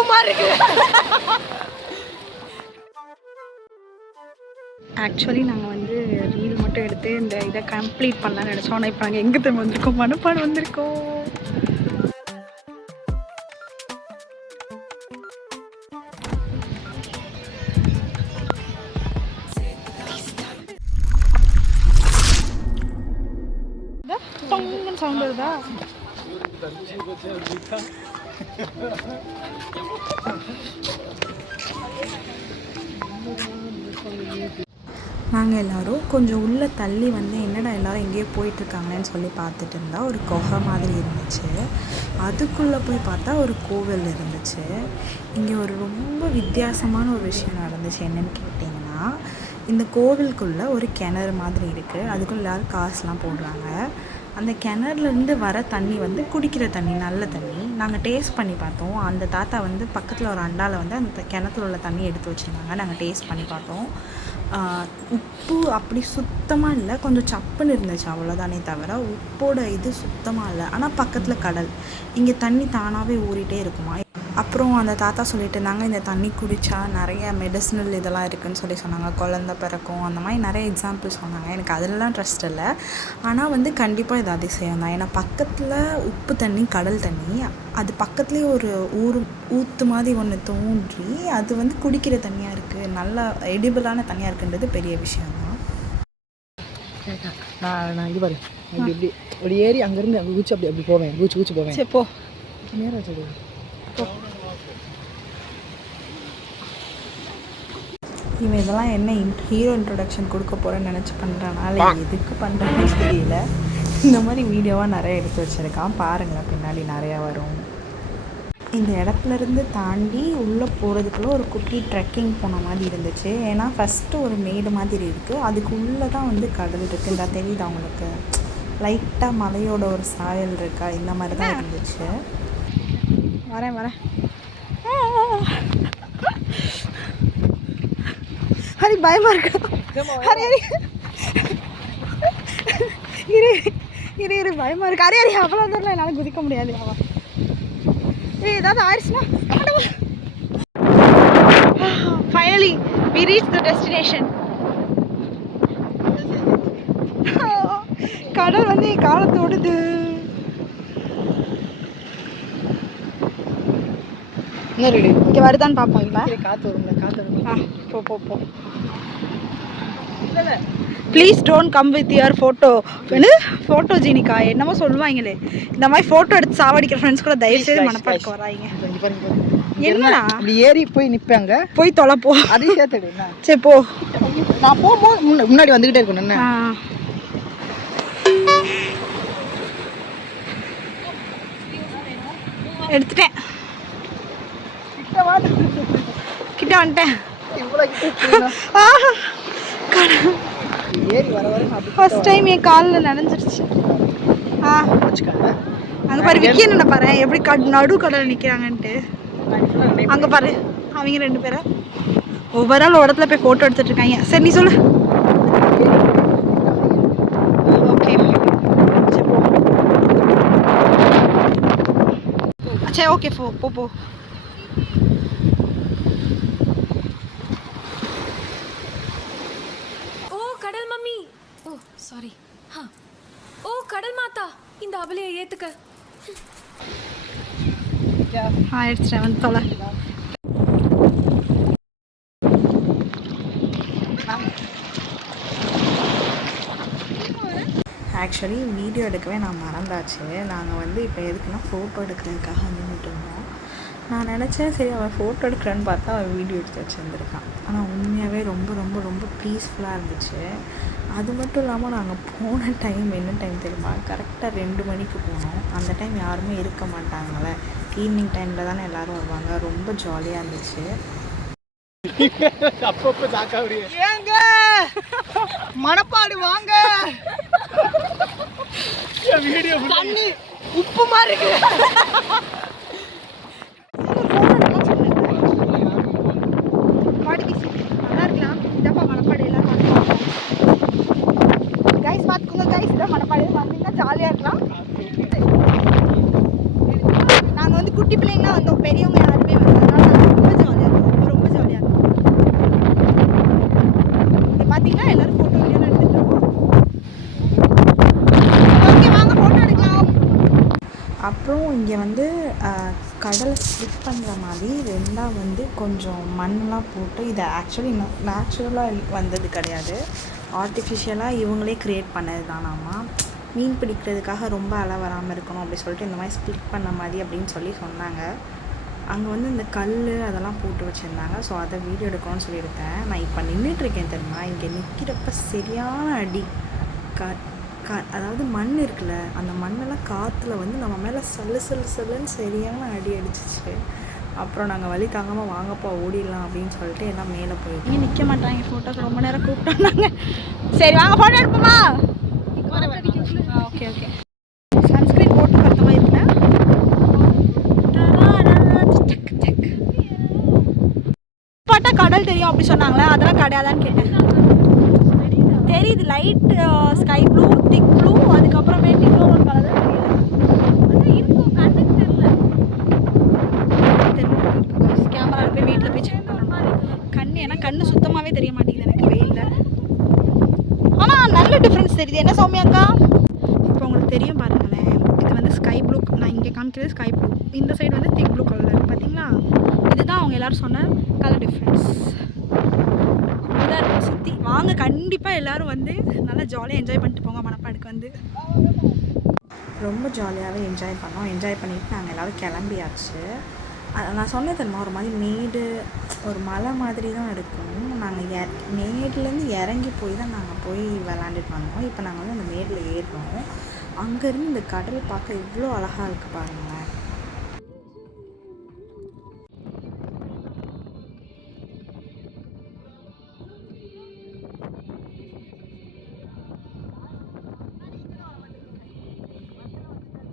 உப்புமா இருக்கு. ஆக்சுவலி நாங்கள் வந்து ரீல் மட்டும் எடுத்து இந்த இதை கம்ப்ளீட் பண்ணலான்னு நினச்சோம். ஆனால் இப்போ நாங்கள் எங்கே திரும்ப வந்திருக்கோம்? மணப்பாடு வந்திருக்கோம். சவுண்ட் வருதா? நாங்கள் எல்லோரும் கொஞ்சம் உள்ளே தள்ளி வந்து என்னடா எல்லோரும் எங்கேயோ போயிட்டுருக்காங்களேன்னு சொல்லி பார்த்துட்டு இருந்தால் ஒரு குகை மாதிரி இருந்துச்சு. அதுக்குள்ளே போய் பார்த்தா ஒரு கோவில் இருந்துச்சு. இங்கே ஒரு ரொம்ப வித்தியாசமான ஒரு விஷயம் நடந்துச்சு. என்னென்னு கேட்டிங்கன்னா, இந்த கோவிலுக்குள்ளே ஒரு கிணறு மாதிரி இருக்குது. அதுக்குள்ளே எல்லோரும் காசுலாம் போடுறாங்க. அந்த கிணறுலேருந்து வர தண்ணி வந்து குடிக்கிற தண்ணி, நல்ல தண்ணி. நாங்கள் டேஸ்ட் பண்ணி பார்த்தோம். அந்த தாத்தா வந்து பக்கத்தில் ஒரு அண்டாவில் வந்து அந்த கிணத்துல உள்ள தண்ணி எடுத்து வச்சுருந்தாங்க. நாங்கள் டேஸ்ட் பண்ணி பார்த்தோம். உப்பு அப்படி சுத்தமாக இல்லை, கொஞ்சம் சப்புன்னு இருந்துச்சு, அவ்வளோதானே தவிர உப்போட இது சுத்தமாக இல்லை. ஆனால் பக்கத்தில் கடல், இங்கே தண்ணி தானாகவே ஊறிட்டே இருக்குமா. அப்புறம் அந்த தாத்தா சொல்லிட்டு இருந்தாங்க, இந்த தண்ணி குடித்தா நிறைய மெடிசினல் இதெல்லாம் இருக்குதுன்னு சொல்லி சொன்னாங்க. குழந்த பிறக்கும், அந்த மாதிரி நிறைய எக்ஸாம்பிள் சொன்னாங்க. எனக்கு அதிலலாம் ட்ரஸ்ட் இல்லை. ஆனால் வந்து கண்டிப்பாக இது அதிசயம் தான். ஏன்னா பக்கத்தில் உப்பு தண்ணி, கடல் தண்ணி, அது பக்கத்துலேயே ஒரு ஊற்று மாதிரி ஒன்று தோன்றி அது வந்து குடிக்கிற தண்ணியாக இருக்குது, நல்லா எடிபிளான தண்ணியாக இருக்குன்றது பெரிய விஷயம் தான். நான் இது பாரு, இப்படி ஒரு ஏறி அங்கேருந்து அங்கே ஊச்சி அப்படி போவேன், ஊச்சி போவேன். சரி போ, நேரம் சொல்லு. இவன் இதெல்லாம் என்ன ஹீரோ இன்ட்ரொடக்ஷன் கொடுக்க போகிறேன்னு நினச்சி பண்ணுறனால எதுக்கு பண்ணுறேன்னு தெரியல. இந்த மாதிரி வீடியோவாக நிறைய எடுத்து வச்சுருக்கான், பாருங்களேன், பின்னாடி நிறையா வரும். இந்த இடத்துலேருந்து தாண்டி உள்ளே போகிறதுக்குள்ளே ஒரு குட்டி ட்ரெக்கிங் போன மாதிரி இருந்துச்சு. ஏன்னா ஃபஸ்ட்டு ஒரு மேடு மாதிரி இருக்குது, அதுக்கு உள்ளே தான் வந்து கடல் இருக்குது. இந்த தெரியுது அவங்களுக்கு லைட்டாக மலையோட ஒரு சாயல் இருக்கா, இந்த மாதிரி தான் இருந்துச்சு. வரேன் ஹரி, பயமாக இருக்கா? ஹரி இரு பயமாக இருக்கு. ஹரி அவ்வளோ தூரம் என்னால் குதிக்க முடியாது. ஏதாவது ஆயிடுச்சுன்னா. Finally we reached the destination. கடல் வந்து என் காலத்தை ஓடுது. இங்கே வருதான்னு பார்ப்போம். இப்போ காற்று போ please don't come with your photo. Photo ஜீனிக்கா என்னமோ சொல்லுவாங்களே, இந்த மாதிரி ஃபோட்டோ எடுத்து சாவடிக்கிற ஃப்ரெண்ட்ஸ் கூட தயவுசெய்து மனப்பாடுக்கு வராங்க. என்னடா அப்படி ஏறி போய் நிற்பாங்க, போய் தொலைப்போ. அதையும் சேர்த்து. சரி போ, நான் போகும்போது முன்னாடி வந்துக்கிட்டே இருக்கணும். என்ன எடுத்துட்டேன், கிட்ட வந்துட்டேன். ஃபர்ஸ்ட் டைம் என் காலில் நனைஞ்சிருச்சு. அங்கே பாரு, விக்கி என்ன பாரு எப்படி நடு கடலில் நிற்கிறாங்கன்ட்டு. அங்கே பாரு, அவங்க 2 பேரை ஒவ்வொரு ஆள் இடத்துல போய் ஃபோட்டோ எடுத்துட்டு இருக்காங்க. சரி நீ சொல்லு. ஓகே சரி ஓகே போ. சாரி. ஓ கடல் மாதா, இந்த அவளையை ஏத்துக்க. ஆயிடுச்சு வந்து தொலை. ஆக்சுவலி வீடியோ எடுக்கவே நான் மறந்தாச்சு. நாங்கள் வந்து இப்போ எதுக்குன்னா ஃபோட்டோ எடுக்கிறதுக்காக நின்றுட்டு இருந்தோம். நான் நினச்சேன் சரி அவன் ஃபோட்டோ எடுக்கிறேன்னு பார்த்தா அவன் வீடியோ எடுத்து வச்சுருந்துருக்கான். ஆனால் உண்மையாகவே ரொம்ப ரொம்ப ரொம்ப பீஸ்ஃபுல்லாக இருந்துச்சு. அது மட்டும் இல்லாமல் நாங்கள் போன டைம் என்ன டைம் தெரியுமா, கரெக்டாக 2 மணிக்கு போனோம். அந்த டைம் யாருமே இருக்க மாட்டாங்களே, ஈவினிங் டைமில் தானே எல்லோரும் வருவாங்க. ரொம்ப ஜாலியாக இருந்துச்சு. அப்பப்போ ஏங்க மணப்பாடு வாங்க, வீடியோ தண்ணி உப்பு மாதிரி இருக்கு. நல்லா இருக்கலாம். இதப்பா மணப்பாடு எல்லாம் கைஸ் பார்த்துக்கோங்க. கைஸ் இதான் மணப்பாடு, வந்தீங்கன்னா ஜாலியாக இருக்கலாம். நாங்கள் வந்து குட்டி பிள்ளைங்களாம் வந்தோம், பெரியவங்க யாருமே வரல. பார்த்தீங்கன்னா எல்லோரும் ஃபோட்டோ வீடியோ எடுத்துகிட்ருக்கோம். ஓகே வாங்க ஃபோட்டோ எடுக்கலாம். அப்புறம் இங்கே வந்து கடலை ஸ்ப்ளிட் பண்ணுற மாதிரி ரெண்டாக வந்து கொஞ்சம் மண்ணெலாம் போட்டு இதை ஆக்சுவலி நேச்சுரலாக வந்தது கிடையாது, ஆர்டிஃபிஷியலாக இவங்களே க்ரியேட் பண்ணது தானாமா. மீன் பிடிக்கிறதுக்காக ரொம்ப அலை வராமல் இருக்கணும் அப்படி சொல்லிட்டு இந்த மாதிரி ஸ்ப்ளிட் பண்ண மாதிரி அப்படின்னு சொல்லி சொன்னாங்க. அங்கே வந்து இந்த கல் அதெல்லாம் போட்டு வச்சுருந்தாங்க. ஸோ அதை வீடியோ எடுக்கணும்னு சொல்லியிருக்கேன். நான் இப்போ நின்றுட்டுருக்கேன் தெரியுமா, இங்கே நிற்கிறப்ப சரியான அடி. அதாவது மண் இருக்குல்ல, அந்த மண்ணெல்லாம் காற்றுல வந்து நம்ம மேலே சல்லுன்னு சரியான அடி அடிச்சிச்சு. அப்புறம் நாங்கள் வலி தாங்காமல் வாங்கப்போ ஓடிடலாம் அப்படின்னு சொல்லிட்டு எல்லாம் மேலே போயிட்டு இங்கே நிற்க மாட்டாங்க ஃபோட்டோக்கு, ரொம்ப நேரம் கூப்பிட்டோன்னாங்க. சரி வாங்க ஃபோட்டோ எடுப்போமா. ஓகே ஓகே சன்ஸ்க்ரீன் போட்டு பக்கமாக இருக்கேன். பார்த்தா கடல் தெரியும் அப்படி சொன்னாங்களே, அதெல்லாம் கிடையாதான்னு கேட்டேன். தெரியுது லைட் ஸ்கை ப்ளூ, திக் ப்ளூ, அதுக்கப்புறமேட்டு இன்னொரு ஒரு கலர் தான் இருக்கும். கண்ணுக்கு தெரியல. கேமராவில் போய் வீட்டில் போய் செக் பண்ணணும். ஏன்னா கண்ணு சுத்தமாகவே தெரிய மாட்டேங்குது எனக்கு வெயிலில். ஆனால் நல்ல டிஃப்ரென்ஸ் தெரியுது. என்ன சௌமியாக்கா இப்போ உங்களுக்கு தெரியும் பாருங்களேன். இது வந்து ஸ்கை ப்ளூ, நான் இங்கே காமிக்கிறது ஸ்கை ப்ளூ, இந்த சைடு வந்து திக் ப்ளூ கலர் இருக்குது பார்த்தீங்களா. இதுதான் அவங்க எல்லோரும் சொன்ன கலர் டிஃப்ரென்ஸ். இதாக இருக்குது சுற்றி. வாங்க கண்டிப்பாக எல்லோரும் வந்து நல்லா ஜாலியாக என்ஜாய் பண்ணிட்டு போங்க. மணப்பாடுக்கு வந்து ரொம்ப ஜாலியாகவே என்ஜாய் பண்ணோம். என்ஜாய் பண்ணிவிட்டு நாங்கள் எல்லோரும் கிளம்பியாச்சு. நான் சொன்னது தெரியுமா, ஒரு மாதிரி மேடு, ஒரு மலை மாதிரி தான் இருக்கும். நாங்கள் மேட்லேருந்து இறங்கி போய் தான் நாங்கள் போய் விளாண்டுட்டு வந்தோம். இப்போ நாங்கள் வந்து அந்த மேடில் ஏறுறோம். அங்கேருந்து இந்த கடல் பார்க்க இவ்வளோ அழகாக இருக்குது பாருங்களேன்.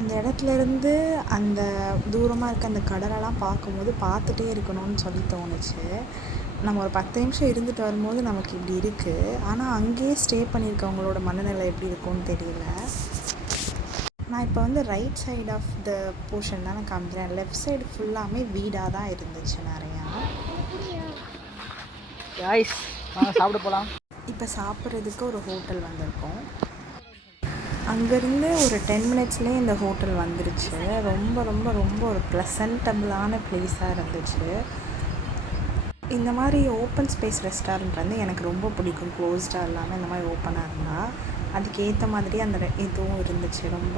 இந்த இடத்துலேருந்து அந்த தூரமாக இருக்க அந்த கடலெல்லாம் பார்க்கும்போது பார்த்துட்டே இருக்கணும்னு சொல்லி தோணுச்சு. நம்ம ஒரு 10 நிமிஷம் இருந்துட்டு வரும்போது நமக்கு இப்படி இருக்குது. ஆனால் அங்கேயே ஸ்டே பண்ணியிருக்கவங்களோட மனநிலை எப்படி இருக்கும்னு தெரியல. நான் இப்போ வந்து right side of the portion தான் நான் காமிக்கிறேன். லெஃப்ட் சைடு ஃபுல்லாமே வீடாக தான் இருந்துச்சு நிறையா. சாப்பிட போகலாம். இப்போ சாப்பிட்றதுக்கு ஒரு ஹோட்டல் வந்திருக்கோம். அங்கேருந்து ஒரு 10 மினிட்ஸ்லேயே இந்த ஹோட்டல் வந்துருச்சு. ரொம்ப ரொம்ப ரொம்ப ஒரு ப்ளசன்டபுளான ப்ளேஸாக இருந்துச்சு. இந்த மாதிரி ஓப்பன் ஸ்பேஸ் ரெஸ்டாரண்ட் வந்து எனக்கு ரொம்ப பிடிக்கும். க்ளோஸ்டாக இல்லாமல் இந்த மாதிரி ஓப்பனாக இருந்தால் அதுக்கேற்ற மாதிரி அந்த இதுவும் இருந்துச்சு. ரொம்ப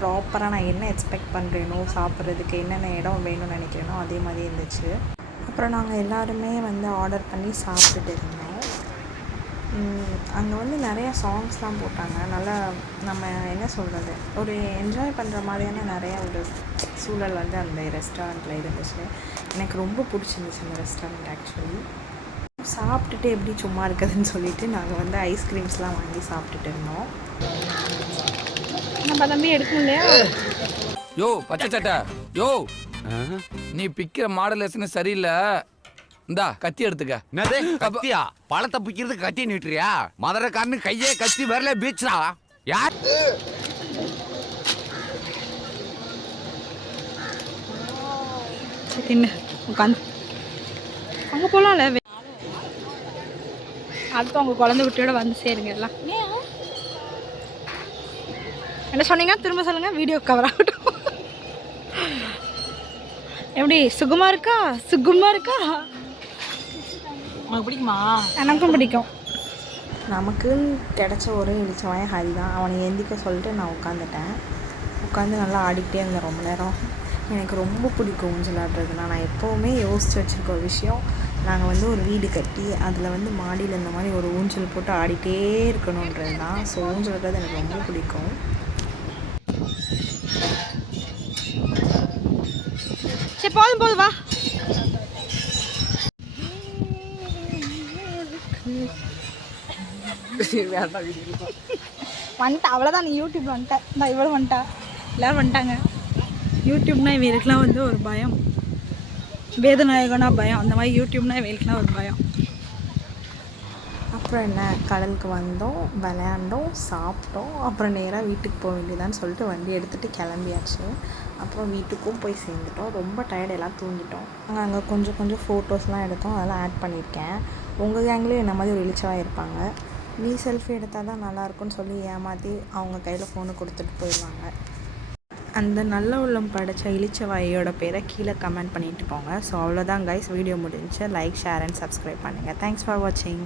ப்ராப்பராக நான் என்ன எக்ஸ்பெக்ட் பண்ணுறேனோ, சாப்பிட்றதுக்கு என்னென்ன இடம் வேணும்னு நினைக்கிறேனோ அதே மாதிரி இருந்துச்சு. அப்புறம் நாங்கள் எல்லாருமே வந்து ஆர்டர் பண்ணி சாப்பிட்டுட்டு இருந்தோம். அங்கே வந்து நிறையா சாங்ஸ்லாம் போட்டாங்க. நல்லா நம்ம என்ன சொல்கிறது, ஒரு என்ஜாய் பண்ணுற மாதிரியான நிறையா ஒரு சூழல் வந்து அந்த ரெஸ்டாரண்ட்டில் இருந்துச்சு. எனக்கு ரொம்ப பிடிச்சிருந்துச்சு அந்த ரெஸ்டாரண்ட் ஆக்சுவலி. சாப்பிட்டுட்டு எப்படி சும்மா இருக்குதுன்னு சொல்லிட்டு நாங்கள் வந்து ஐஸ்கிரீம்ஸ்லாம் வாங்கி சாப்பிட்டுட்டு இருந்தோம். நம்ம தம்பி எடுக்கணும் இல்லையா? யோ பச்சை சட்டை, யோ நீ பிக்கிற மாடலேஷன் சரியில்லை. இந்தா கத்தி எடுத்துக்க. என்னது கத்தியா? பழத்தை பிக்கிறதுக்கு கத்தி நீட்டுறியா? மதுரைக்காரனு கையே கத்தி வரல பீச்சா யார்? தின்னு உட்காந்து அங்கே போகலாம்ல. அடுத்து அவங்க குழந்தை குட்டியோட வந்து சேருங்க எல்லாம். என்ன சொன்னீங்க திரும்ப சொல்லுங்கள், வீடியோ கவர் ஆகட்டும். எப்படி சுகமா இருக்கா? சுகமாக இருக்கா? உனக்கு பிடிக்குமா? எனக்கும் பிடிக்கும். நமக்குன்னு கிடச்ச ஒரே இடிச்சவன் ஹரி தான். அவனை எந்திக்க சொல்லிட்டு நான் உட்காந்துட்டேன். உட்காந்து நல்லா ஆடிக்கிட்டே இருந்தேன் ரொம்ப நேரம். எனக்கு ரொம்ப பிடிக்கும் ஊஞ்சல் ஆடுறதுனா. நான் எப்போவுமே யோசித்து வச்சுருக்க ஒரு விஷயம், நாங்கள் வந்து ஒரு வீடு கட்டி அதில் வந்து மாடியில் இந்த மாதிரி ஒரு ஊஞ்சல் போட்டு ஆடிட்டே இருக்கணுன்றது தான். ஸோ ஊஞ்சல் ஆடுறது எனக்கு ரொம்ப பிடிக்கும். சரி போதும் போதும் வா. வந்துட்டா அவ்வளோதான். நீ யூடியூப் வந்துட்ட. நான் இவ்வளோ வந்துட்டா, எல்லோரும் வந்துட்டாங்க. யூடியூப்னா இவங்களுக்குலாம் வந்து ஒரு பயம். வேதநாயகனா பயம், அந்த மாதிரி யூடியூப்னா இவங்களுக்குலாம் ஒரு பயம். அப்புறம் என்ன, கடலுக்கு வந்தோம், விளையாண்டோம், சாப்பிட்டோம். அப்புறம் நேராக வீட்டுக்கு போக வேண்டியதான்னு சொல்லிட்டு வண்டி எடுத்துகிட்டு கிளம்பியாச்சு. அப்புறம் வீட்டுக்கும் போய் சேர்ந்துட்டோம். ரொம்ப டயர்டு, எல்லாம் தூங்கிட்டோம். நாங்கள் அங்கே கொஞ்சம் ஃபோட்டோஸ்லாம் எடுத்தோம், அதெல்லாம் ஆட் பண்ணியிருக்கேன். உங்கள் கேங்லேயும் என்ன மாதிரி ஒரு இளிச்சவாய் இருப்பாங்க. நீ செல்ஃபி எடுத்தால் தான் நல்லாயிருக்குன்னு சொல்லி ஏமாற்றி அவங்க கையில் ஃபோனை கொடுத்துட்டு போயிடுவாங்க. அந்த நல்ல உள்ளம் படைத்த இளிச்சவாயோட பேரை கீழே கமெண்ட் பண்ணிட்டு போங்க. ஸோ அவ்வளோதான் கைஸ், வீடியோ முடிஞ்சுச்சு. லைக், ஷேர் அண்ட் சப்ஸ்கிரைப் பண்ணுங்கள். தேங்க்ஸ் ஃபார் வாட்சிங்.